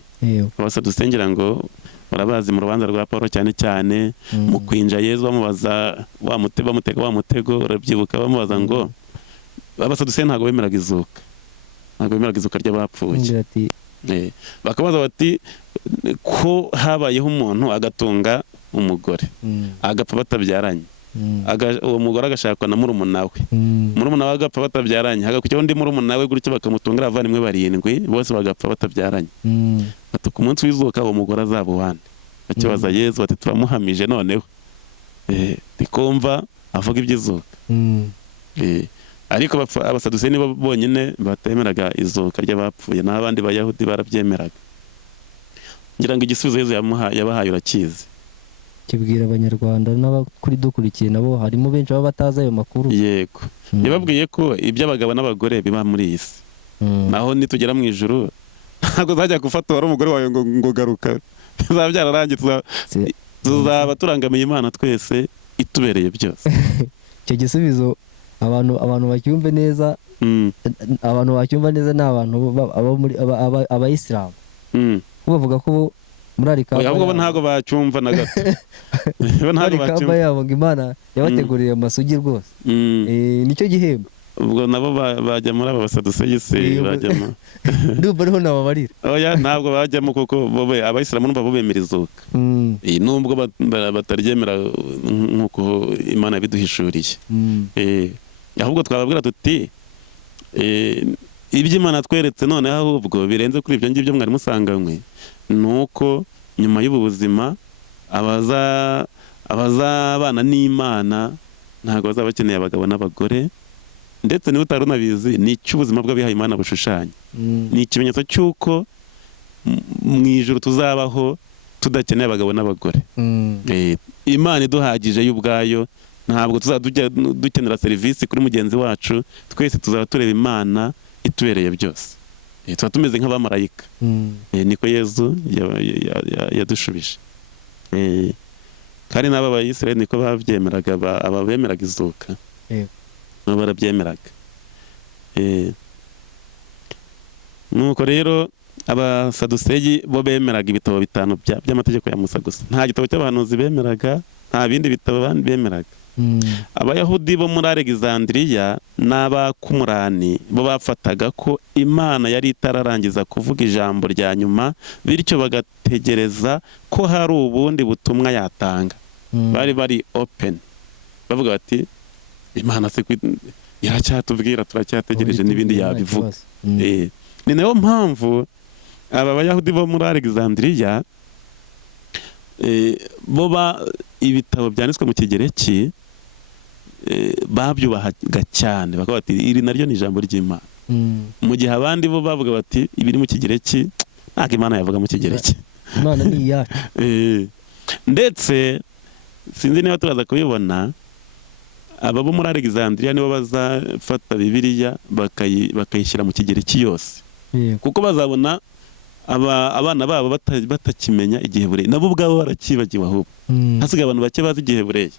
Abasaduseyi ngira ngo murabazi mu rubanza rwa Paulo cyane cyane, mu kwinja Yezu bamubaza bamutega wa mutego, urabyibuka, bamubaza ngo abasaduseyi ntabwo bemeraga izuka, ntabwo bemeraga izuka ry'abapfuye. Bakabaza bati ko habayeho umuntu agatunga umugore agapfa batabyaranye, uwo mugore agashakwa na murumuna we, murumuna we agapfa batabyaranye, hagakurikiraho undi murumuna we, gutyo bakamutungira abavandimwe 7 bose bagapfa batabyaranye. Bati ku munsi w'izuka uwo mugore azaba uwande. Bakibaza Yezu bati turamuhamije noneho. Ndikumva avuga iby'izuka. Ariko abasaduseyi nibo bonyine batemeraga izuka ry'abapfuye, n'abandi bayahudi barabyemeraga. Ngira ngo igisubizo Yezu yabahaye urakizi. Kibwira abanyarwanda n'abakuri dukurikiye nabo harimo benshi baba batazi ayo makuru. Yego. Yababwiye ko iby'abagabo n'abagore biba muri iyi si. Naho nitugera mu ijuru ntabwo zajya gufata wari umugore wawe ngo garuka. Bizaba byararangiye, tuzaba turangamiye Imana twese itubereye byose. Icyo gisubizo abantu bacyumve neza, abantu bacyumva neza ni abantu abayisilamu. Bavuga ko muri Alikaba ahubwo ntabwo bacyumva na gato. Alikaba yabo ngo Imana yabateguriye amasugi rwose. Nicyo gihembo. Ubwo nabo bajya muri aba basaduseyi se bajyamo. Ndumva ariho nababarira. Oya, ntabwo bajyamo kuko abayisilamu numva bo bemera izuka. Nubwo bataryemera nk'uko Imana yabiduhishuriye. Ahubwo twababwira tuti iby'Imana tweretse noneho ahubwo birenze kuri ibyo ngibyo mwari musanganywe, nuko nyuma y'ubu buzima abazabana n'Imana ntabwo bazaba bakeneye abagabo n'abagore. Ndetse niba utari unabizi, ni icy'ubuzima bw'abihaye Imana bushushanya. Ni ikimenyetso cy'uko mu ijuru tuzabaho tudakeneye abagabo n'abagore. Imana iduhagije y'ubwayo, ntabwo tuzaba dukenera serivisi kuri mugenzi wacu. Twese tuzaba tureba Imana itubereye byose. Tuba tumeze nk'abamarayika. Niko Yezu yadushubije. Kandi n'aba Bayisiraheli niko babyemeraga, ababemeraga izuka nabo barabyemeraga. Nuko rero abasaduseyi bo bemeraga ibitabo 5 by'amategeko ya Musa gusa, nta gitabo cy'abahanuzi bemeraga, nta bindi bitabo bandi bemeraga. Abayahudi bo muri Alexandria n'abakumurani bo bafataga ko Imana yari itararangiza kuvuga ijambo rya nyuma, bityo bagategereza ko hari ubundi butumwa yatanga. Bari open, bavuga bati Imana se iracyatubwira, turacyategereje n'ibindi yabivuga. Ni nayo mpamvu aba bayahudi bo muri Alexandria bo ibitabo byanditswe mu kigereki babyubahaga cyane, bakavuga bati iri naryo ni ijambo ry'Imana. Mu gihe abandi bo bavuga bati ibiri mu kigereki ntabwo Imana yavuga mu kigereki, Imana ni iyacu. ndetse sinzi niba turaza kubibona, aba bo muri Alexandria nibo bazafata Bibiliya bakayishyira mu kigereki yose, kuko bazabona abana babo batakimenya igiheburayi, nabo ubwabo barakibagiwe, ahubwo hasigaye abantu bake bazi igiheburayi.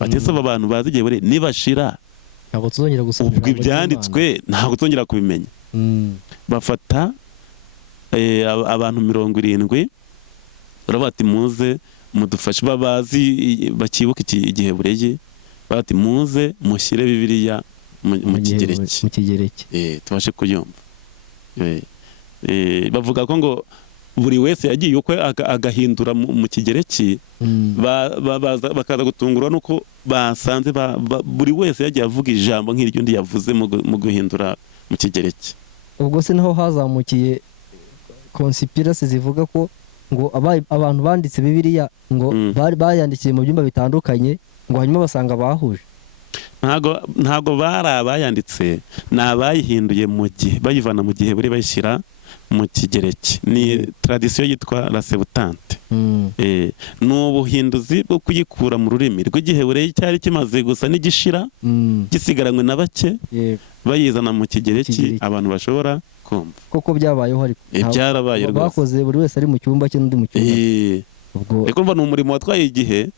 Batese aba bantu bazi igiheburayi nibashira, ntabwo tuzongera gusoma ubwo ibyanditswe ntabwo tuzongera kubimenya. Bafata abantu 70, baravuga bati muze mudufashe, bakibuka igiheburayi, bati muze mushyire Bibiliya mu kigereki tubashe kuyumva. Bavuga ko ngo buri wese yagiye ukwe agahindura mu kigereki, bakaza gutungurwa nuko basanze buri wese yagiye avuga ijambo nk'iryo undi yavuze mu guhindura mu kigereki. Ubwo se naho hazamukiye conspiracy zivuga ko ngo abantu banditse Bibiliya ngo bayandikiye mu byumba bitandukanye, ngo hanyuma basanga bahuje. Ntago bari abayanditse, ni abayihinduye mu gihe bayivana mu gihe buri bayishyira mu kigereki. Ni tradisiyo yitwa la Septante. Ni ubuhinduzi bwo kuyikura mu rurimi rw'igiheburayi cyari kimaze gusa n'igishira, gisigaranywe na bake, bayizana mu kigereki abantu bashobora kumva. Koko byabayeho, ariko byarabaye rwose, bakoze buri wese ari mu cyumba cye n'undi mu cyumba. Kumva ni umurimo watwaye igihe,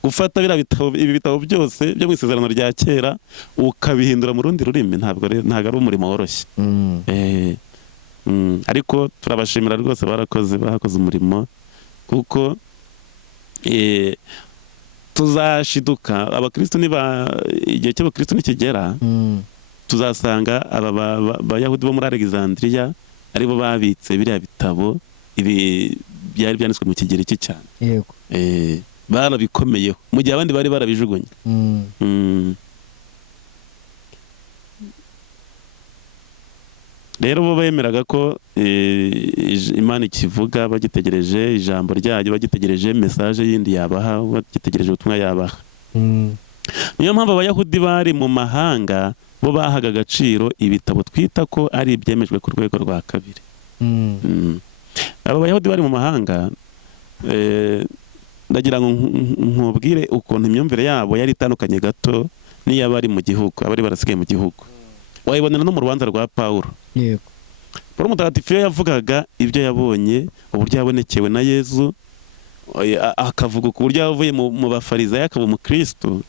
gufata ibi bitabo byose byo mu isezerano rya kera ukabihindura mu rundi rurimi, ntabwo ari umurimo woroshye. Ariko turabashimira rwose, bakoze umurimo, kuko tuzashiduka abakristo igihe cy'abakristo nikigera, tuzasanga aba bayahudi bo muri Alexandria aribo babitse biriya bitabo, ibi byari byanditswe mu kigereki cyane. Yego. Barabikomeyeho mu gihe abandi bari barabijugunye. Rero bo bemeraga ko Imana ikivuga, bagitegereje ijambo ryayo, bagitegereje message yindi yabaha, bagitegereje ubutumwa yabaha. Niyo mpamvu abayahudi bari mu mahanga bo bahaga agaciro ibitabo twita ko ari ibyemejwe ku rwego rwa kabiri. Aba bayahudi bari mu mahanga, ndagira ngo nkubwire ukuntu imyumvire yabo yari itandukanye gato n'iy'abari mu gihugu, abari barasigaye mu gihugu. Wayibonera no mu rubanza rwa Pawulo. Yego. Pawulo mutagatifu yavugagaga ibyo yabonye, uburyo yabonekewe na Yezu, akavuga ku buryo yavuye mu bafarizayo akaba umukristo.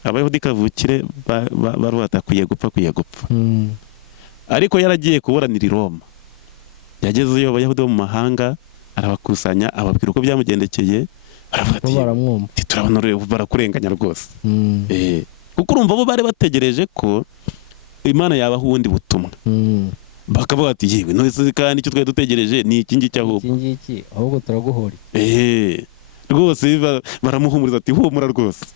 Abayahudi kavukire baruhata akwiye gupfa. Ariko yaragiye kuburanira i Roma, yagezeyo abayahudi bo mu mahanga, arabakusanya, ababwira uko byamugendekeye, baravuga ati turabona barakurenganya rwose. Kuko urumva bo bari bategereje ko Imana yabaha ubundi butumwa, bakavuga ati yewe none kandi icyo twari dutegereje ni iki ngiki, ahubwo turaguhora. Rwose baramuhumuriza ati humura rwose.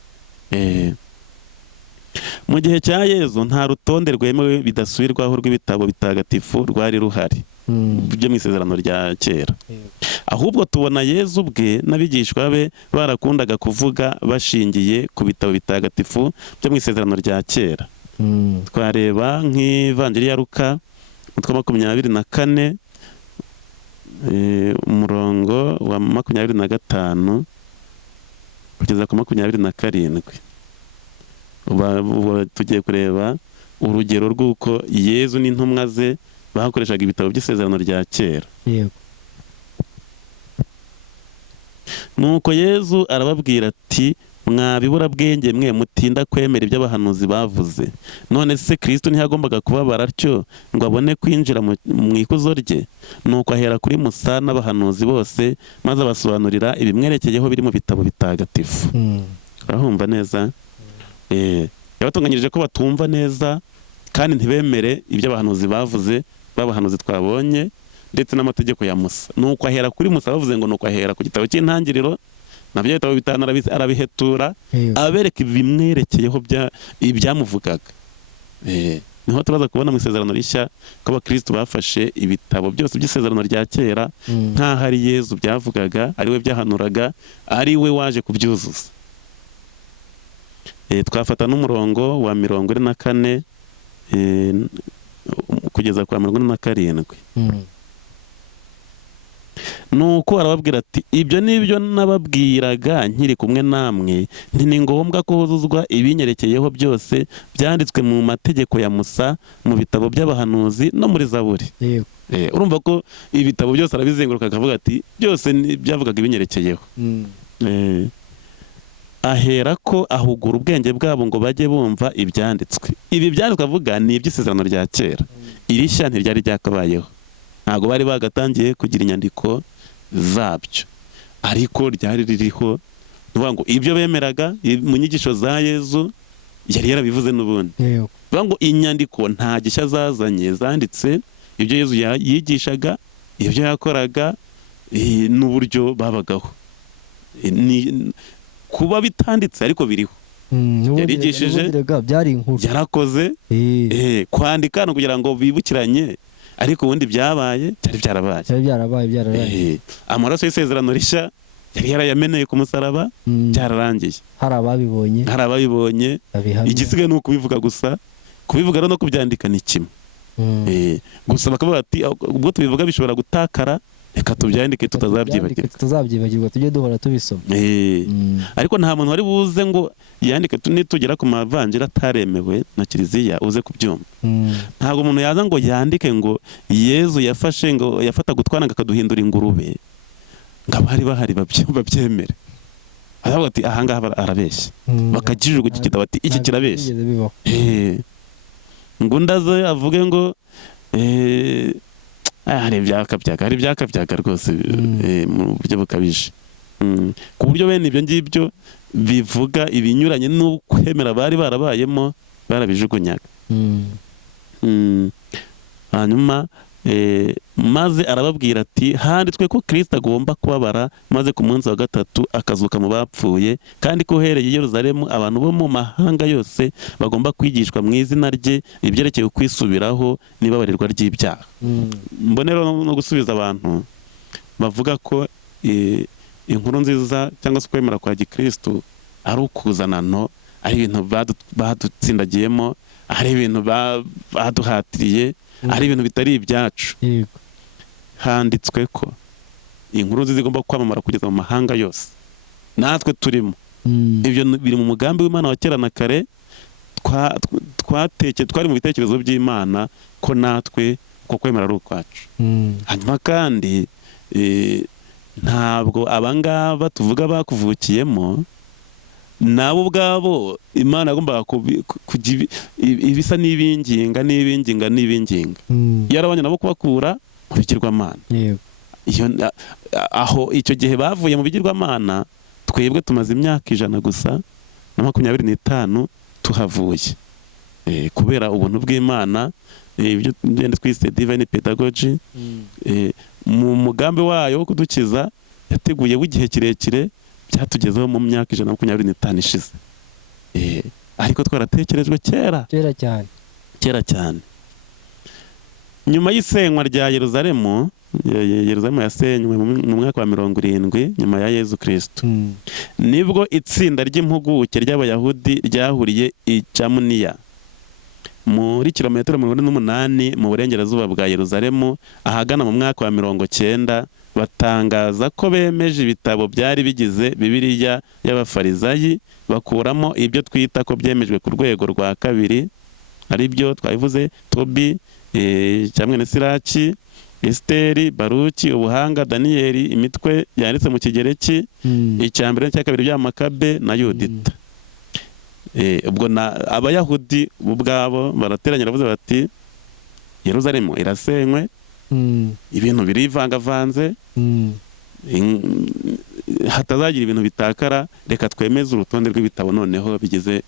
Mu gihe cya Yezu nta rutonde rwemewe bidasubirwaho rw'ibitabo bitagatifu rwari ruhari byo mu isezerano rya kera. Ahubwo tubona Yezu ubwe n'abigishwa be barakundaga kuvuga bashingiye ku bitabo bitagatifu byo mu isezerano rya kera. Twareba nk'ivanjiri ya Luka umutwe wa 24, umurongo wa 25 kugeza ku 27. Tugiye kureba urugero rw'uko Yezu n'intumwa ze bakoreshaga ibitabo by'isezerano rya kera. Nuko Yezu arababwira ati mwabibura bwenge mwe mutinda kwemera ibyo abahanuzi bavuze. None se Kristo ntiyagombaga kubabara atyo ngo abone kwinjira mu ikuzo rye? Nuko ahera kuri Musa n'abahanuzi bose, maze abasobanurira ibimwerekeyeho biri mu bitabo bitagatifu. Urahumva neza? Yabatunganyirije ko batumva neza kandi ntibemere ibyo abahanuzi bavuze, babahanuzi twabonye ndetse n'amategeko ya Musa. Nuko ahera kuri Musa, bavuze ngo nuko ahera ku gitabo cy'intangiriro, nabyo bitabo bitanu arabihetura, abereka ibimwerekeyeho ibyamuvugaga. niho turaza kubona mu isezerano rishya ko abakristo bafashe ibitabo byose by'isezerano rya kera nk'aho ari Yezu byavugaga, ari we byahanuraga, ari we waje kubyuzuza. Twafata n'umurongo wa 44 kugeza kwa 47. Nuko arababwira ati ibyo nibyo nababwiraga nkiri kumwe namwe, ni ngombwa ko huzuzwa ibinyerekeyeho byose byanditswe mu mategeko ya Musa, mu bitabo by'abahanuzi no muri Zaburi. Urumva ko ibitabo byose arabizenguruka akavuga ati byose byavugaga ibinyerekeyeho. Ahera ko ahugura ubwenge bwabo ngo bajye bumva ibyanditswe. Ibi byanditswe avuga ni iby'isezerano rya kera, iri shya ntiryari ryakabayeho, ntabwo bari bagatangiye kugira inyandiko zabyo, ariko ryari ririho. Nuvuga ngo ibyo bemeraga mu nyigisho za Yezu yari yarabivuze n'ubundi. Nuvuga ngo inyandiko nta gishya zazanye, zanditse ibyo Yezu yigishaga, ibyo yakoraga, n'uburyo babagaho. Kuba bitanditse ariko biriho, yarigishije, yarakoze, kwandika no kugira ngo bibukiranye, ariko ubundi byabaye byarabaye. Amaraso y'isezerano rishya yari yarayameneye ku musaraba, byararangiye. Hari ababibonye, igisigaye ni ukubivuga gusa. Kubivuga no kubyandika ni kimwe. Gusa bakavuga ati ubwo tubivuga bishobora gutakara, reka tubyandike tutazabyibagirwa, tujye duhora tubisoma. Ariko nta muntu wari buze ngo yandike nitugera ku mavanjiri ataremewe na Kiliziya uze kubyumva. Ntabwo umuntu yaza ngo yandike ngo Yezu yafataga utwana akaduhindura ingurube, ngo abari bahari babyemere. Aravuga ati ahangaha arabeshya, bakakijugu gikita bati iki kirabeshya. Ngo ndaze avuge ngo hari ibyakabyaga rwose mu buryo bukabije, ku buryo bene ibyo ngibyo bivuga ibinyuranye n'ukwemera bari barabayemo barabijugunyaga. Hanyuma maze arababwira ati handitswe ko Kristo agomba kubabara, maze ku munsi wa gatatu akazuka mu bapfuye, kandi ko uhereye i Yerusalemu abantu bo mu mahanga yose bagomba kwigishwa mu izina rye ibyerekeye ukwisubiraho n'ibabarirwa ry'ibyaha. Mbonero no gusubiza abantu bavuga ko inkuru nziza cyangwa se kwemera kwa Gikristo ari ukuzanano, ari ibintu badutsindagiyemo, ari ibintu baduhatiriye, ari ibintu bitari ibyacu. Handitswe ko inkuru nziza igomba kwamamara kugeza mu mahanga yose, natwe turimo. Ibyo biri mu mugambi w'Imana wa kera na kare, twari mu bitekerezo by'Imana ko natwe uko kwemera ari ukwacu. Hanyuma kandi ntabwo abangaba tuvuga bakuvukiyemo, nabo ubwabo Imana yagombaga kujya ibisa n'ibinginga. Yarabanye nabo kubakura mu bigirwamana. Aho icyo gihe bavuye mu bigirwamana, twebwe tumaze imyaka 100 gusa na 25 tuhavuye, kubera ubuntu bw'Imana, ibyo twise divine pedagogy. Mu mugambi wayo wo kudukiza yateguye w'igihe kirekire, byatugezeho mu myaka 125 ishize. Ariko twaratekerejwe kera cyane. Nyuma y'isenywa rya Yerusalemu yasenywe mu mwaka wa 70 nyuma ya Yezu Kristo, nibwo itsinda ry'impuguke ry'Abayahudi ryahuriye i Chamuniya muri kilometero 48 mu burengerazuba bwa Yerusalemu, ahagana mu mwaka wa 90. Batangaza ko bemeje ibitabo byari bigize Bibiliya y'Abafarizayi, bakuramo ibyo twita ko byemejwe ku rwego rwa kabiri, ari byo twabivuze Tobi, cyamwe na Siraki, Esiteri, Baruki, Ubuhanga, Daniyeli, imitwe yanditse mu Kigereki, icya mbere n'icya kabiri by'Amakabe na Yudita. Ubwo Abayahudi ubwabo barateranye, baravuze bati Yerusalemu irasenywe, ibintu birivangavanze, hatazagira ibintu bitakara, reka twemeze urutonde rw'ibitabo noneho bigize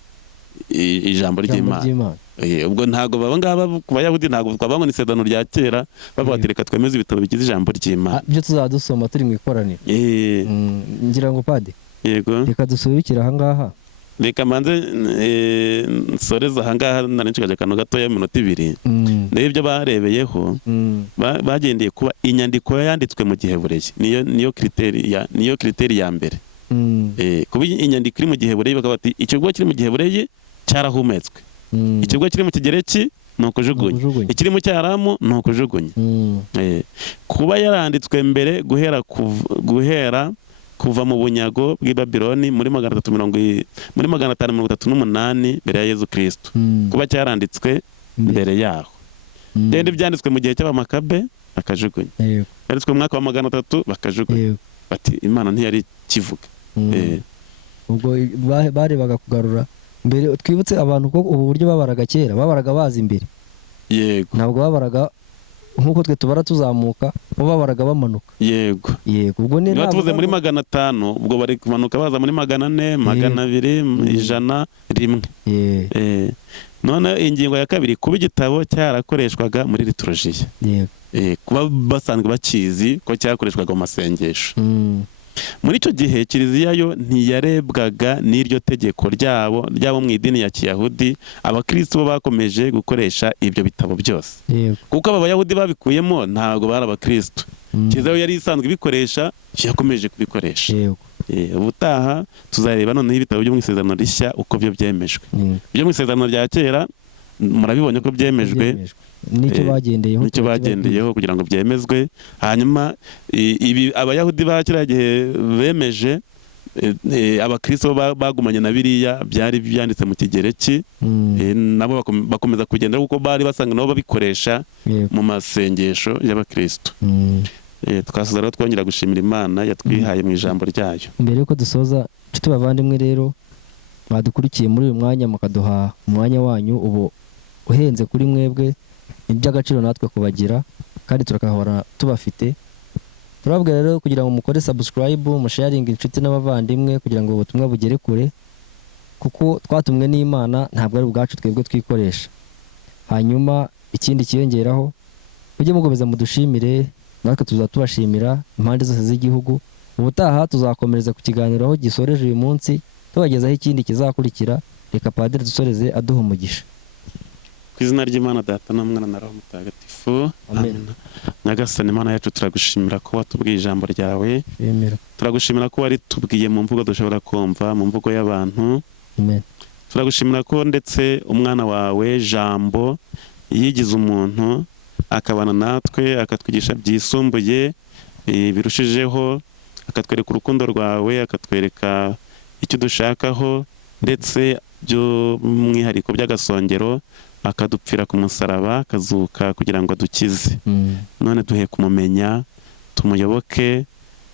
ijambo ry'Imana. Ubwo ntago baba ngaba ku Bayahudi, ntago twabanga ni isezerano rya kera, bavuga ati reka twemeze ibitabo bigize ijambo ry'Imana, byo tuzadusoma turi mu ikoraniro. Ngira ngo padi, yego, reka dusubikira aha ngaha reka mbanze nsoreza ahangaha nari nshigaje akantu gatoya minota 2 n'ibyo barebeyeho bagendeye kuba inyandiko yanditswe mu Gihebureyi niyo kriteri ya mbere kuba inyandiko iri mu Gihebureyi bakaba bati ikigo kiri mu Gihebureyi cyarahumetswe ikigo kiri mu Kigereki ni ukujugunya ikiri mu Cyaramu ni ukujugunya kuba yaranditswe mbere guhera kuva mu bunyago bw'i Babiloni muri 538 mbere ya Yezu Kristo kuba cyaranditswe mbere yaho ndende byanditswe mu gihe cy'Abamakabe bakajugunya yanditswe mu mwaka wa 300 bakajugunya bati Imana ntiyari kivuga ubwo barebaga kugarura mbere. Twibutse abantu ko ubu buryo babaraga kera babaraga bazi imbere, yego ntabwo babaraga nkuko twe tubara tuzamuka, bo babaraga bamanuka. Yego ubwo niba tuvuze muri 500 ubwo bari kumanuka baza muri 400 200 100 none ingingo ya kabiri kuba igitabo cyarakoreshwaga muri liturujia, kuba basanzwe bakizi ko cyakoreshwaga mu masengesho. Muri icyo gihe Kiliziya yo ntiyarebwaga n'iryo tegeko ryabo mu idini ya Kiyahudi. Abakristo bo bakomeje gukoresha ibyo bitabo byose kuko Abayahudi babikuyemo ntabwo bari Abakristo. Kiliziya yari isanzwe ibikoresha, yakomeje kubikoresha. Ubutaha tuzareba noneho ibitabo byo mu Isezerano Rishya uko byo byemejwe. Byo mu Isezerano rya kera murabibonye ko byemejwe, nicyo bagendeyeho kugira ngo byemezwe. Hanyuma ibi Abayahudi ba kiriya gihe bemeje, Abakristo bagumanye na biriya byari byanditse mu Kigereki, nabo bakomeza kugenda kuko bari basanga nabo babikoresha mu masengesho y'Abakristo. Twasoza rero twongera gushimira Imana yatwihaye mu ijambo ryayo. Mbere yuko dusoza, nshuti bavandimwe rero badukurikiye muri uyu mwanya mukaduha umwanya wanyu ubu uhenze kuri mwebwe, iby'agaciro natwe kubagira kandi turakahora tubafite. Turababwira rero kugira ngo mukore subscribe, musharinga inshuti n'abavandimwe kugira ngo ubutumwa bugere kure, kuko twatumwe n'Imana ntabwo ari ubwacu twebwe twikoresha. Hanyuma ikindi kiyongeraho, mujye mukomeza mudushimire, natwe tuzatubashimira impande zose z'igihugu. Ubutaha tuzakomereza ku kiganiro aho gisoreje uyu munsi, tubagezaho ikindi kizakurikira. Reka Padiri dusoreze aduha umugisha. Ku izina ry'Imana Data na Mwana na Roho Mutagatifu, amen. Nyagasani Imana yacu, turagushimira ko watubwiye ijambo ryawe. Turagushimira ko waritubwiye mu mvugo dushobora kumva, mu mvugo y'abantu. Turagushimira ko ndetse umwana wawe Jambo yigize umuntu akabana natwe, akatwigisha byisumbuye birushijeho, akatwereka urukundo rwawe, akatwereka icyo dushakaho, ndetse by'umwihariko by'agasongero akadupfira ku musaraba, akazuka kugira ngo dukize. None duhe kumumenya, tumuyoboke,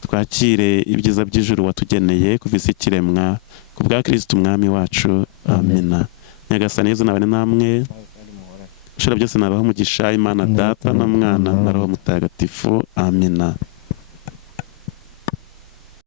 twakire ibyiza by'ijuru watugeneye kuva isi ikiremwa, ku bwa Kristo umwami wacu, amina. Nyagasani Yezu nabane namwe, ushobora byose nabaho umugisha, Imana Data na Mwana na Roho Mutagatifu, amina.